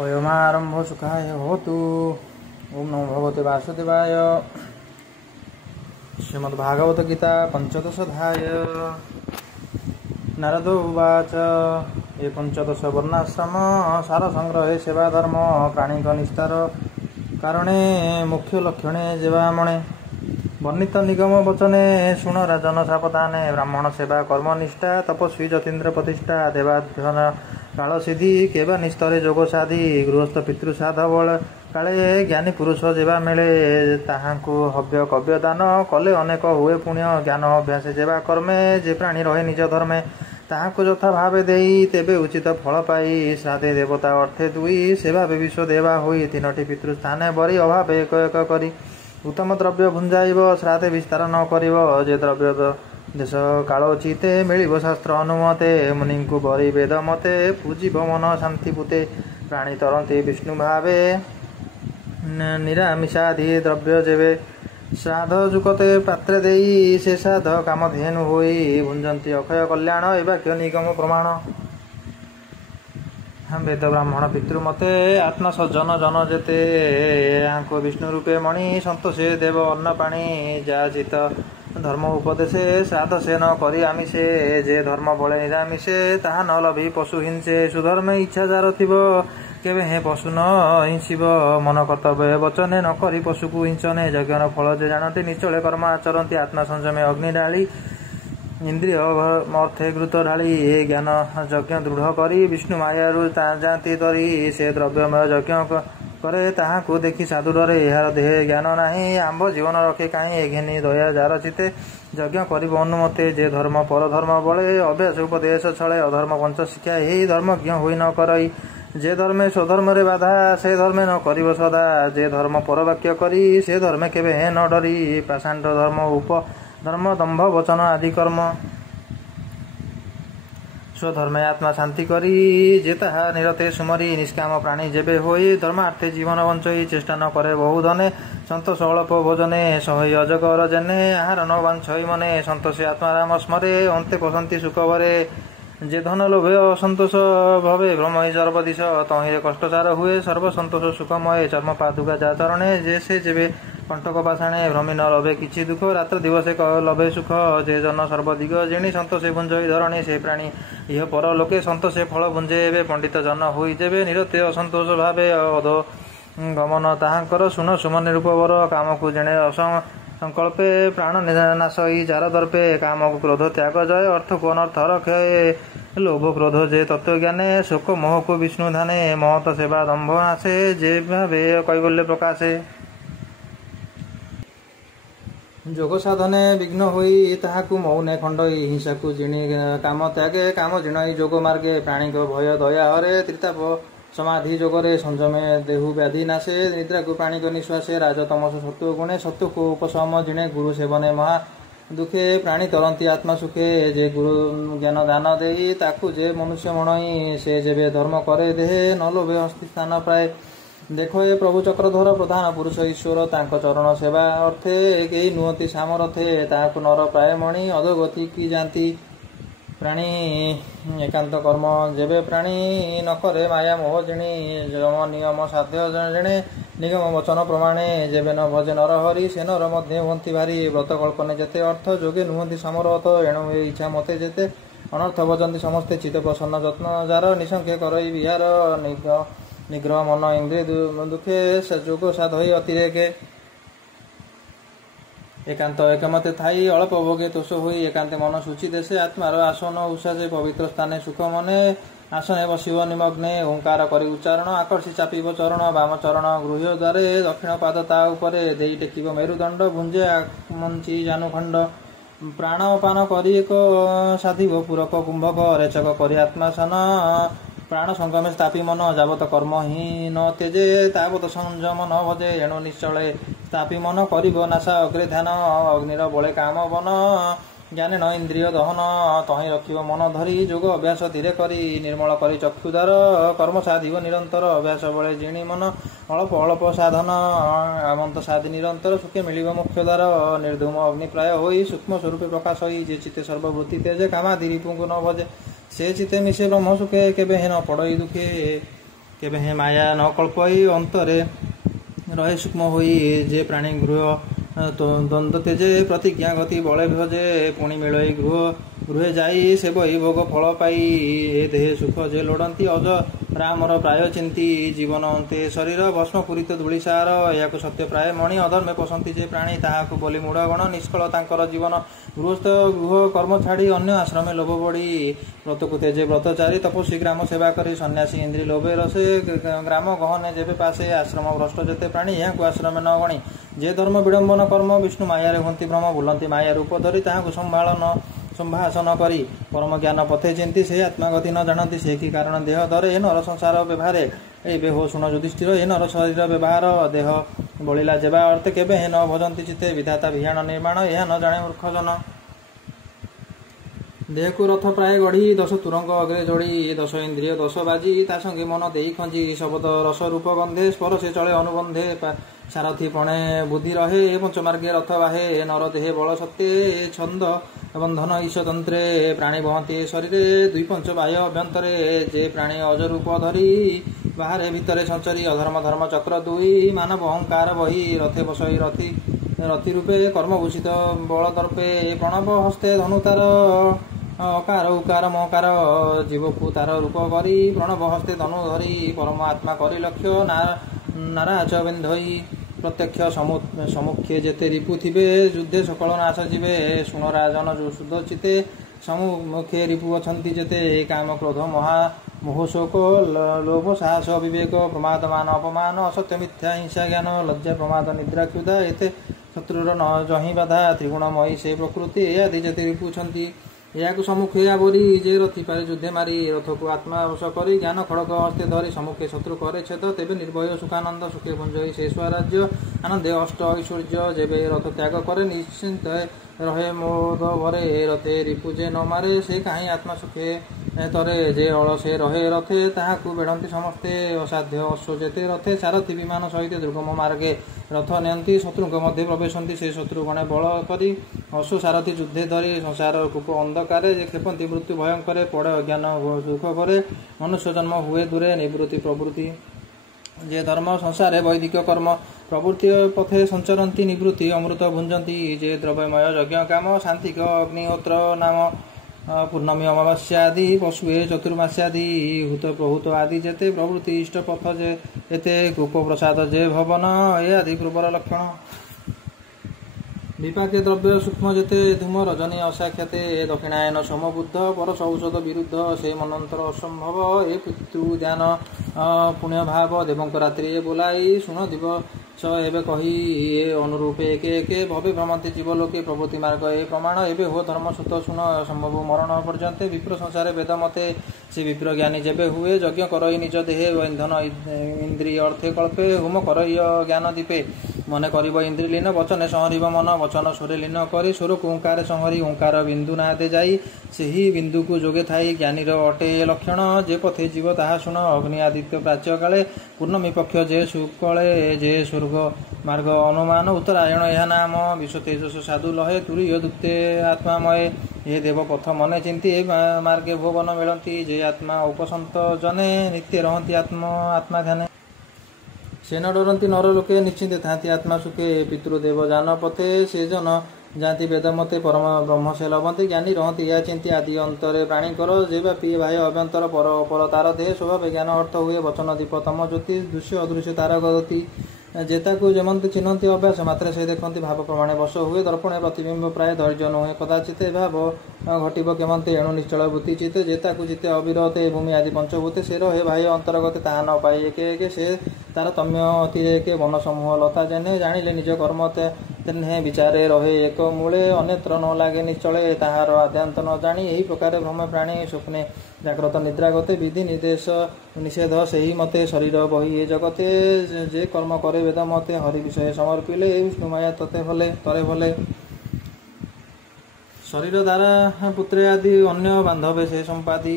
अयमारम्भो सुखाय होतु। ओं नमो भगवते वासुदेवाय। श्रीमद्भागवत गीता पंचदशोऽध्याय। नारद उवाच ये पंचदश वर्णाश्रम सारसंग्रहे सेवाधर्म प्राणिक निस्तार कारणे मुख्य लक्षणे जेवामणे वर्णित निगम वचने शुण राजन सावधाने ब्राह्मण सेवा कर्मनिष्ठा तपस्वी जतीन्द्र प्रतिष्ठा देवाध्ययन काल सिद्धि केवा निस्तरे जोग साधि गृहस्थ पितृसाध बल काले ज्ञानी पुरुष जेवा मिले ताहांकु हव्य कव्य दान कले अनेक हुए पुण्य ज्ञान अभ्यास जेवा कर्मे जे प्राणी रहे निज धर्मे ताहांकु यथा भावे देई तेबे उचित फल पाई श्राद्धे देवता अर्थे दुई सेवा विश्व देवा होई तीनोटी पितृस्थाने बरी अभाव एक एक करी उत्तम द्रव्य भुंजाइब श्राद्धे विस्तार न करिब जे द्रव्य देश काल चिते मिलिब शास्त्र अनुमते मुनिंकु बरी वेद मते पूजिब मन शांति पुते प्राणी तरंती विष्णु भावे निरामिषादि द्रव्य जेवे श्राद्ध जुकते पात्रे देई से श्राद्ध कामधेनु होई भुंजंती अक्षय कल्याण एवाक्य निगम प्रमाण वेद ब्राह्मण पितृमते आत्मा सज्जन जन जेते आंको विष्णु रूपे मणि संतोषे देव अन्न पाणी जाचित धर्म उपदेशे श्राद्ध से न करी आमिषे जे धर्म बले निरामिषे ताहा न लभी पशु हिंसे सुधर्मे इच्छा जार थिब केवे हे पशु न हिंसिब मन कर्तव्य वचने न करी पशु को हिंसने यज्ञ फल जे जानते निश्चले कर्म आचरती आत्मा संयमे अग्नि डाली इंद्रिय अर्थे घृत ढाली ए ज्ञान यज्ञ दृढ़ करी विष्णु मायारू जाती तरी से द्रव्यमय यज्ञ करे ताहाकु देखी साधु डरे यार देह ज्ञान नाही आंब जीवन रखे काहीं घेनी दया जार चिते यज्ञ करिब अनुमते जे धर्म पर धर्म बले अभ्यास उपदेश छले अधर्म पंच शिक्षा यही धर्मज्ञ होई न करई जे धर्मे स्वधर्म रे बाधा से धर्मे न करिब सदा जे धर्म पर वाक्य करी से धर्मे केबे हे न डरी पाषाण्ड धर्म उप धर्म दंभ वचन आदि कर्म स्वधर्मे आत्मा शांति करी जे ताहा निरते सुमरी निष्काम प्राणी जेबे होई धर्मार्थे जीवन वंचई चेष्टा न करे बहु धने संतोष अल्प भोजने सहई अजगर जने आहार न वांछई मने संतोषे आत्मा राम स्मरे अन्ते पसंती सुख भरे जे धन लोभे असंतोष भवे भ्रमई सर्वदिश तहिरे कष्टचार हुए सर्व संतोष सुखमय चर्म पादुका जा चरणे जे से जेबे कंटक पाषाणे भ्रमी न लभे किछि दुख रात्र दिवसे लभे सुख जे जन सर्वदिग जेणी संतोषे भुंजई धरणे से प्राणी इह पर लोके संतोषे फल भुंजे एबे पंडित जन होई जेबे निरते असंतोष भावे अधो गमन ताहांकर सुन सुमन निरूपवर कामकु जेणे संकल्पे प्राण नाशई जार दर्पे काम क्रोध त्याग जय अर्थ को अनर्थ रखे लोभ क्रोध जे तत्व ज्ञाने शोक मोह को विष्णु धाने महत सेवा दंभ नाशे जे भावे कैवल्य प्रकाशे जोग साधने विघ्न होई ताहाकु मौने खंडई हिंसा को जिणी काम त्यागे काम जिणई जोग मार्गे प्राणी को भय दया हरे त्रिताप समाधि जोगरे संयमे देहु व्याधि नाशे निद्रा को प्राणी को निश्वासे राजतमस सत्व गुणे सत्व को उपशम जिणे गुरु सेवने महा दुखे प्राणी तरंती आत्मा सुखे जे गुरु ज्ञान दान देई ताकु जे मनुष्य मणई से जेबे धर्म करे देहे न लोभे हस्ति स्थान प्राय देखो ए प्रभु चक्रधर प्रधान पुरुष ईश्वर तांको चरण सेवा अर्थे केही नुहति सामरथे ताहाकु नर प्राय मणि अधोगति की जाती प्राणी एकांत कर्म जेबे प्राणी न करे माया मोह जिणी जम नियम साध्य जेणे निगम वचन प्रमाणे जेबे न भजे नर हरि से नर मध्य हुंती भारी व्रत कल्पने जेते अर्थ जोगे नुहति समरथ एणु इच्छा मते जेते अनर्थ भजंती समस्ते चित्त प्रसन्न जत्न जार निसंख्य करई विहार निग्रह मन इंद्रिय दुखे जोग साधई अतिरेके एकांत एकमते थाई अल्प भोगे तोष हुई एकांते मन सूची देशे आत्मार आसन उषासे पवित्र स्थाने सुख मने आसने बसिव निमग्ने ओंकार करी उच्चारण आकर्षि चापिब चरण वाम चरण गृह्य द्वारे दक्षिण पाद ता उपरे देई टेकिब मेरुदंड भुंजे आमंची जानुखंड प्राणपान करी एक साधिब पूरक कुंभक रेचक करी आत्मासन प्राण संगमे स्थापी मन जावत कर्म ही न तेजे तावत संयम न भजे एणु निश्चले स्थापी मन करिब नाशा अग्रे ध्यान अग्निर बले काम बन ज्ञाने न इंद्रिय दहन तहि रखिब मन धरी जोग अभ्यास धीरे करी निर्मल करी चक्षुदार कर्म साधिब निरंतर अभ्यास बले जिणी मन अल्प अल्प साधन आमंत साधि निरंतर सुखे मिलिब मोक्षद्वार निर्धूम अग्नि प्राय होई सूक्ष्म स्वरूपे प्रकाश होई जे चित्ते सर्ववृत्ति तेजे कामादि रिपुंकु न भजे से चिते मिसे ब्रह्म सुखे केबे हेन पड़ई दुखे କେବେ ହେ ମାୟା ନ କଳ୍ପଇ ଅନ୍ତରେ ରହେ ସୂକ୍ଷ୍ମ ହୋଇ ଯେ ପ୍ରାଣୀ ଗୃହ ଦ୍ୱନ୍ଦ୍ୱ ତେଜେ ପ୍ରତିଜ୍ଞା ଗତି ବଳେ ଭଜେ ପୁଣି ମିଳଇ ଗୃହେ ଯାଇ ସେବଇ ଭୋଗ ଫଳ ପାଇ ଏ ଦେହେ ସୁଖ ଯେ ଲୋଡ଼ନ୍ତି ଅଜ ରାମର ପ୍ରାୟ ଚିନ୍ତି ଜୀବନ ଅନ୍ତେ ଶରୀର ଭସ୍ମ ପୂରିତ ଧୂଳିସାର ଏହାକୁ ସତ୍ୟ ପ୍ରାୟ ମଣି ଅଧର୍ମେ ପଶନ୍ତି ଯେ ପ୍ରାଣୀ ତାହାକୁ ବୋଲି ମୂଢ଼ ଗଣ ନିଷ୍କଳ ତାଙ୍କର ଜୀବନ ଗୃହସ୍ଥ ଗୃହ କର୍ମ ଛାଡ଼ି ଅନ୍ୟ ଆଶ୍ରମେ ଲୋଭ ବଢ଼ି ବ୍ରତକୁ ତେଜେ ବ୍ରତଚାରୀ ତପସ୍ୱୀ ଗ୍ରାମ ସେବା କରି ସନ୍ନ୍ୟାସୀ ଇନ୍ଦ୍ରୀ ଲୋଭେ ରସେ ଗ୍ରାମ ଗହନେ ଯେବେ ପାଶେ ଆଶ୍ରମ ଭ୍ରଷ୍ଟ ଯେତେ ପ୍ରାଣୀ ଏହାକୁ ଆଶ୍ରମେ ନ ଗଣି ଯେ ଧର୍ମ ବିଡ଼ମ୍ବନ କର୍ମ ବିଷ୍ଣୁ ମାୟାରେ ହୁଅନ୍ତି ଭ୍ରମ ବୁଲନ୍ତି ମାୟା ରୂପ ଧରି ତାହାକୁ ସମ୍ଭାଷଣ କରି ପରମ ଜ୍ଞାନ ପଥେ ଚିନ୍ତି ସେ ଆତ୍ମାଗତି ନ ଜାଣନ୍ତି ସେ କି କାରଣ ଦେହ ଧରେ ଏ ନର ସଂସାର ବ୍ୟବହାରେ ଏବେ ହୋ ଶୁଣ ଯୁଧିଷ୍ଠିର ଏ ନର ଶରୀର ବ୍ୟବହାର ଦେହ ବଳିଲା ଯେବା ଅର୍ଥେ କେବେ ହେ ନ ଭଜନ୍ତି ଚିତେ ବିଧାତା ବିହାଣ ନିର୍ମାଣ ଏହା ନ ଜାଣେ ମୂର୍ଖଜନ ଦେହକୁ ରଥ ପ୍ରାୟ ଗଢ଼ି 10 ତୁରଙ୍ଗ ଅଗ୍ରେ ଯୋଡ଼ି 10 ଇନ୍ଦ୍ରିୟ 10 ବାଜି ତା ସଙ୍ଗେ ମନ ଦେଇ ଖଞ୍ଜି ଶବଦ ରସ ରୂପ ଗନ୍ଧେ ସ୍ପରଶେ ଚଳେ ଅନୁବନ୍ଧେ ସାରଥି ପଣେ ବୁଦ୍ଧି ରହେ ପଞ୍ଚମାର୍ଗେ ରଥ ବାହେ ନର ଦେହେ ବଳ ସତ୍ତେ ଛନ୍ଦ ବନ୍ଧନ ଈଶତନ୍ତ୍ରେ ପ୍ରାଣୀ ବହନ୍ତି ଶରୀରେ ଦୁଇ ପଞ୍ଚ ବାହ୍ୟ ଅଭ୍ୟନ୍ତରେ ଯେ ପ୍ରାଣୀ ଅଜରୂପ ଧରି ବାହାରେ ଭିତରେ ସଞ୍ଚରି ଅଧର୍ମ ଧର୍ମ ଚକ୍ର ଦୁଇ ମାନବ ଅହଙ୍କାର ବହି ରଥେ ବସଇ ରଥି ରୂପେ କର୍ମଭୂଷିତ ବଳ ଦର୍ପେ ପ୍ରଣବ ହସ୍ତେ ଧନୁ ତାର ଅକାର ଉକାର ମକାର ଜୀବକୁ ତାର ରୂପ କରି ପ୍ରଣବ ହସ୍ତେ ଧନୁ ଧରି ପରମ ଆତ୍ମା କରି ଲକ୍ଷ୍ୟ ନାରାଜ ବିନ୍ଧଇ ପ୍ରତ୍ୟକ୍ଷ ସମୁଖେ ଯେତେ ରିପୁ ଥିବେ ଯୁଦ୍ଧେ ସକଳ ନାଶ ଯିବେ ଶୁଣ ରାଜନ ସୁଧ ଚିତେ ସମୁଖେ ରିପୁ ଅଛନ୍ତି ଯେତେ କାମ କ୍ରୋଧ ମୋହ ଶୋକ ଲୋଭ ସାହସ ବିବେକ ପ୍ରମାଦ ମାନ ଅପମାନ ଅସତ୍ୟ ମିଥ୍ୟା ହିଂସା ଜ୍ଞାନ ଲଜ୍ଜା ପ୍ରମାଦ ନିଦ୍ରା କ୍ଷୁଧା ଏତେ ଶତ୍ରୁର ନ ଜହିଁ ବାଧା ତ୍ରିଗୁଣମୟୀ ସେ ପ୍ରକୃତି ଏ ଆଦି ଯେତେ ରିପୁଛନ୍ତି ଏହାକୁ ସମ୍ମୁଖେ ଆବରି ଯେ ରଥି ପାରେ ଯୁଦ୍ଧେ ମାରି ରଥକୁ ଆତ୍ମା ବଶ କରି ଜ୍ଞାନ ଖଡ଼ଗ ହସ୍ତେ ଧରି ସମ୍ମୁଖେ ଶତ୍ରୁ କରେ ଛେଦ ତେବେ ନିର୍ଭୟ ସୁଖାନନ୍ଦ ସୁଖେ ଭଞ୍ଜଇ ସେ ସ୍ୱରାଜ୍ୟ ଆନନ୍ଦେ ଅଷ୍ଟ ଐଶ୍ୱର୍ଯ୍ୟ ଯେବେ ରଥ ତ୍ୟାଗ କରେ ନିଶ୍ଚିନ୍ତ ରହେ ମୋଦ ଭରେ ରଥେ ରିପୁ ଯେ ନ ମାରେ ସେ କାହିଁ ଆତ୍ମା ସୁଖେ ତରେ ଯେ ଅଳସେ ରହେ ରଥେ ତାହାକୁ ବେଢ଼ନ୍ତି ସମସ୍ତେ ଅସାଧ୍ୟ ଅଶ୍ଵ ଯେତେ ରଥେ ସାରଥି ବିମାନ ସହିତ ଦୁର୍ଗମ ମାର୍ଗେ ରଥ ନିଅନ୍ତି ଶତ୍ରୁଙ୍କ ମଧ୍ୟରେ ପ୍ରବେଶନ୍ତି ସେ ଶତ୍ରୁ ଗଣେ ବଳ କରି ଅଶ୍ଵ ସାରଥି ଯୁଦ୍ଧେ ଧରି ସଂସାର କୂପ ଅନ୍ଧକାରେ ଯେ କ୍ଷେପନ୍ତି ମୃତ୍ୟୁ ଭୟଙ୍କରେ ପଡ଼େ ଅଜ୍ଞାନ ଦୁଃଖ କରେ ମନୁଷ୍ୟ ଜନ୍ମ ହୁଏ ଦୂରେ ନିବୃତ୍ତି ପ୍ରବୃତ୍ତି ଯେ ଧର୍ମ ସଂସାରେ ବୈଦିକ କର୍ମ ପ୍ରବୃତ୍ତି ପଥେ ସଞ୍ଚରନ୍ତି ନିବୃତ୍ତି ଅମୃତ ଭୁଞ୍ଜନ୍ତି ଯେ ଦ୍ରବ୍ୟମୟ ଯଜ୍ଞ କାମ ଶାନ୍ତିକ ଅଗ୍ନିହୋତ୍ର ନାମ ପୂର୍ଣ୍ଣମୀ ଅମାବାସ୍ୟା ଆଦି ପଶୁଏ ଚତୁର୍ମାସ୍ୟାଦି ହୂତ ପ୍ରହୂତ ଆଦି ଯେତେ ପ୍ରବୃତ୍ତି ଇଷ୍ଟ ପଥ ଯେ ଏତେ କୂପ ପ୍ରସାଦ ଯେ ଭବନ ଏ ଆଦି ପୂର୍ବର ଲକ୍ଷଣ ବିପାକେ ଦ୍ରବ୍ୟ ସୂକ୍ଷ୍ମ ଯେତେ ଧୂମ ରଜନୀ ଅସାକ୍ଷାତେ ଦକ୍ଷିଣାୟନ ସମବୁଦ୍ଧ ପରଶ ଔଷଧ ବିରୁଦ୍ଧ ସେ ମନନ୍ତର ଅସମ୍ଭବ ଏ ପିତୃ ଧ୍ୟାନ ପୁଣ୍ୟ ଭାବ ଦେବଙ୍କ ରାତ୍ରି ବୋଲାଇ ଶୁଣ ଦିବସ ଏବେ କହି ଏ ଅନୁରୂପେ ଏକେ ଏକେ ଭବେ ଭ୍ରମନ୍ତି ଜୀବ ଲୋକେ ପ୍ରଭୃତି ମାର୍ଗ ଏ ପ୍ରମାଣ ଏବେ ହୋ ଧର୍ମ ସୁତ ଶୁଣ ସମ୍ଭବ ମରଣ ପର୍ଯ୍ୟନ୍ତେ ବିପ୍ର ସଂସାରେ ବେଦ ମତେ ସେ ବିପ୍ର ଜ୍ଞାନୀ ଯେବେ ହୁଏ ଯଜ୍ଞ କରଇ ନିଜ ଦେହେ ଇନ୍ଧନ ଇନ୍ଦ୍ରିୟ ଅର୍ଥେ କଳ୍ପେ ହୋମ କରଇ ଜ୍ଞାନ ଦୀପେ ମନେ କରିବ ଇନ୍ଦ୍ରି ଲୀନ ବଚନେ ସଂହରିବ ମନ ବଚନ ସ୍ୱରେ ଲୀନ କରି ସ୍ୱରକୁ ଓଙ୍କାର ସଂହରି ଓଙ୍କାର ବିନ୍ଦୁ ନାଦେ ଯାଇ ସେହି ବିନ୍ଦୁକୁ ଯୋଗେ ଥାଇ ଜ୍ଞାନୀର ଅଟେ ଲକ୍ଷଣ ଯେ ପଥେ ଯିବ ତାହା ଶୁଣ ଅଗ୍ନି ଆଦିତ୍ୟ ପ୍ରାଚ୍ୟ କାଳେ ପୂର୍ଣ୍ଣମୀ ପକ୍ଷ ଯେ ସୁକଳେ ଯେ ସ୍ୱର୍ଗ ମାର୍ଗ ଅନୁମାନ ଉତ୍ତରାୟଣ ଏହା ନାମ ବିଶ୍ୱ ତେଜସ ସାଧୁ ଲହେ ତୁରୀୟ ଦୁକ୍ତେ ଆତ୍ମାମୟ ଏ ଦେବ ପଥ ମନେ ଚିନ୍ତି ଏ ମାର୍ଗେ ଭୁବନ ମିଳନ୍ତି ଯେ ଆତ୍ମା ଉପସନ୍ତ ଜନେ ନିତ୍ୟ ରହନ୍ତି ଆତ୍ମା ଧ୍ୟାନେ ସେ ନ ଡରନ୍ତି ନର ଲୋକେ ନିଶ୍ଚିନ୍ତେ ଥାନ୍ତି ଆତ୍ମା ସୁଖେ ପିତୃଦେବ ଜାନ ପଥେ ସେ ଜନ ଯାଆନ୍ତି ବେଦ ମତେ ପରମ ବ୍ରହ୍ମ ସେ ଲଭନ୍ତି ଜ୍ଞାନୀ ରହନ୍ତି ଏହା ଚିନ୍ତି ଆଦି ଅନ୍ତରେ ପ୍ରାଣୀଙ୍କର ଯେ ବା ପିଏ ବାହ୍ୟ ଅଭ୍ୟନ୍ତର ପର ଅପର ତାର ଦେହ ସ୍ୱଭାବ ଜ୍ଞାନ ଅର୍ଥ ହୁଏ ବଚନ ଦୀପ ତମ ଜ୍ୟୋତି ଦୃଶ୍ୟ ଅଦୃଶ୍ୟ ତାର ଗତି ଯେତାକୁ ଯେମନ୍ତି ଚିହ୍ନନ୍ତି ଅଭ୍ୟାସ ମାତ୍ରେ ସେ ଦେଖନ୍ତି ଭାବ ପ୍ରମାଣେ ବଶ ହୁଏ ଦର୍ପଣେ ପ୍ରତିବିମ୍ବ ପ୍ରାୟ ଧୈର୍ଯ୍ୟ ନୁହେଁ କଦାଚିତ ଭାବ ଘଟିବ କେମନ୍ତି ଏଣୁ ନିଶ୍ଚଳ ବୃତ୍ତି ଚିତେ ଯେତାକୁ ଚିତେ ଅବିରତେ ଭୂମି ଆଦି ପଞ୍ଚଭୂତେ ସେ ରହେ ବାହ୍ୟ ଅନ୍ତର୍ଗତେ ତାହା ନ ପାଇ ଏକେ ଏକେ ସେ ତାରତମ୍ୟ ଅତିରେକେ ବନ ସମୂହ ଲତା ଜେନେ ଜାଣିଲେ ନିଜ କର୍ମ ତେହ୍ନେ ବିଚାରେ ରହେ ଏକ ମୂଳେ ଅନ୍ୟତ୍ର ନ ଲାଗେ ନିଶ୍ଚଳେ ତାହାର ଆଦ୍ୟାନ୍ତ ନ ଜାଣି ଏହି ପ୍ରକାର ଭ୍ରମ ପ୍ରାଣୀ ସ୍ୱପ୍ନେ ଜାଗ୍ରତ ନିଦ୍ରାଗତେ ବିଧି ନିର୍ଦ୍ଦେଶ ନିଷେଧ ସେହି ମତେ ଶରୀର ବହି ଏ ଜଗତେ ଯେ କର୍ମ କରେ ବେଦ ମତେ ହରି ବିଷୟ ସମର୍ପିଲେ ବିଷ୍ଣୁ ମାୟା ତତେ ଭଲେ ତରେ ଭଲେ शरीर द्वारा पुत्रे आदि अन्य बांधवे से संपादी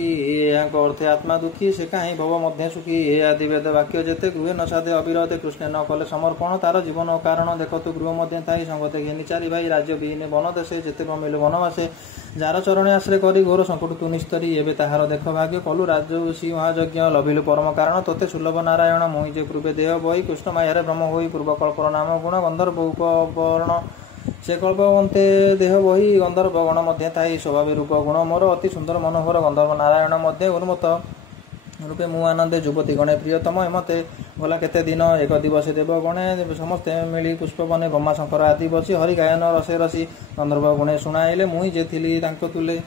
अर्थे आत्मा दुखी से कहीं भव मध्य सुखी ए आदि वेद वाक्य जेते गृह न साधे अविरते कृष्ण न कले समर्पण तार जीवन कारण देखतु गृह मध्य थाई संगते घेनी चारि भाई राज्य विहीन वन देशे जेते कमिल वनवासे जार चरण आश्रय करी घोर संकट तु निस्तरी एवं ताहार देख भाग्य कलु राजसी महायज्ञ लभिलु परम कारण तोते सुलभ नारायण मोहि जे पूर्वे देह बही कृष्ण मायारे ब्रह्म होई पूर्वकल्पर नाम गुण गंधर्व उपवर्ण से कल्पवंते देह बही गंधर्व गण मध्य थाई स्वभाव रूप गुण मोर अति सुंदर मनोहर गंधर्व नारायण मध्य उन्मत्त रूपे मु आनंदे युवती गणे प्रियतम एमते गला केते दिन एक दिवस देव गणे समस्ते मिली पुष्प बने ब्रह्मा शंकर आदि बसी हरि गायन रसे रसी गंधर्व गुणे शुणाइले मुई जे थिली तांको तुले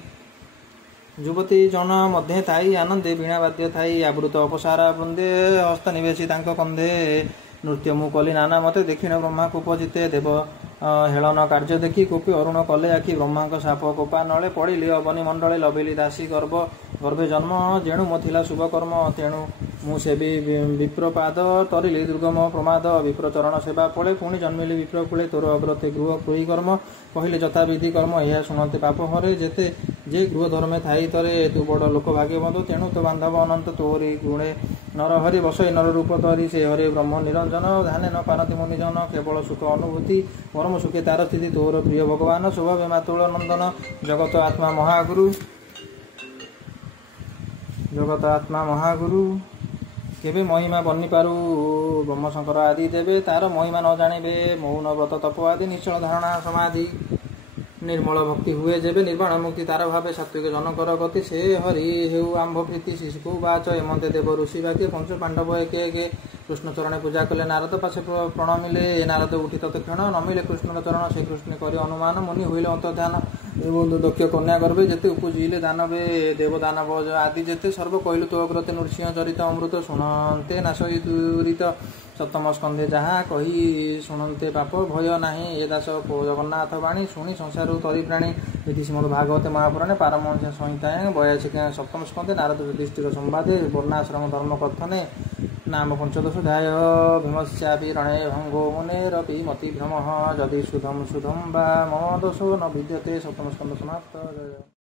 युवती जन मध्य थाई आनंदे वीणा वाद्य थाई आवृत अपसारा बृंदे हस्त निवेशी तांको कंधे नृत्य मु कली नाना मते दक्षिण ब्रह्मा कुपजिते देव हेलन कार्य देखी कोपी अरुण कले आखि ब्रह्मा साप कोपा नले पड़िली अवनी मंडले लभिली दासी गर्भे जन्म जेणु मोथिला शुभकर्म तेणु मु सेवी विप्रपाद तरिली दुर्गम प्रमाद विप्रचरण सेवा फले पुणी जन्मिली विप्रकूले तोर अग्रते गृह क्रोही कर्म कहले यथाविधि कर्म यह शुणते पाप हरे जेते जे गृह धर्मे थाई तरे तू बड़ लोक भाग्यवंत तेणु तो बांधव अनंत तोरी गुणे नर हरि बसई नर रूप तरी से हरे ब्रह्म निरंजन ध्यान न पारति मुनिजन केवल सुख अनुभूति परम सुखे तार स्थिति तोर प्रिय भगवान स्वभाव मातुल नंदन जगत आत्मा महागुरु केबे महिमा बनी पारू ब्रह्म शंकर आदि देवे तार महिमा न जानिबे मौन व्रत तप आदि निश्चल धारणा समाधि निर्मल भक्ति हुए जेबे निर्वाण मुक्ति तार भावे सात्विक जनकर गति से हरि हेउ आंभ प्रीति शिशु बाच एमते देव ऋषि वाक्य पंच पांडव एके कृष्ण चरण पूजा कले नारद पासे प्रणमिले नारद उठी तत्क्षण नमिले कृष्ण चरण से कृष्ण करे अनुमान मुनि हुईले अंतर्ध्यान एवं दक्ष कन्या गर्भे जेते उपजिले दानवे देव दानव आदि जेते सर्व कहलु तो अग्रते नृसिंह चरित अमृत शुणन्ते नाशई दूरित सप्तम स्कंधे जहाँ कही शुणन्ते पाप भय नाही ए दास जगन्नाथ बाणी शुणी संसार तरी प्राणी इति श्रीमद् भागवते महापुराणे पारमहंस संहितायां 82 सप्तम स्कंधे नारद युधिष्ठिर संवादे वर्णाश्रम धर्म कथने नाम 15 अध्याय भीमस्यापि रणे भंगो मुनेरपि मतिभ्रमः यदि सुधम वा मम दोषो न विद्यते सप्तम स्कंध समाप्त।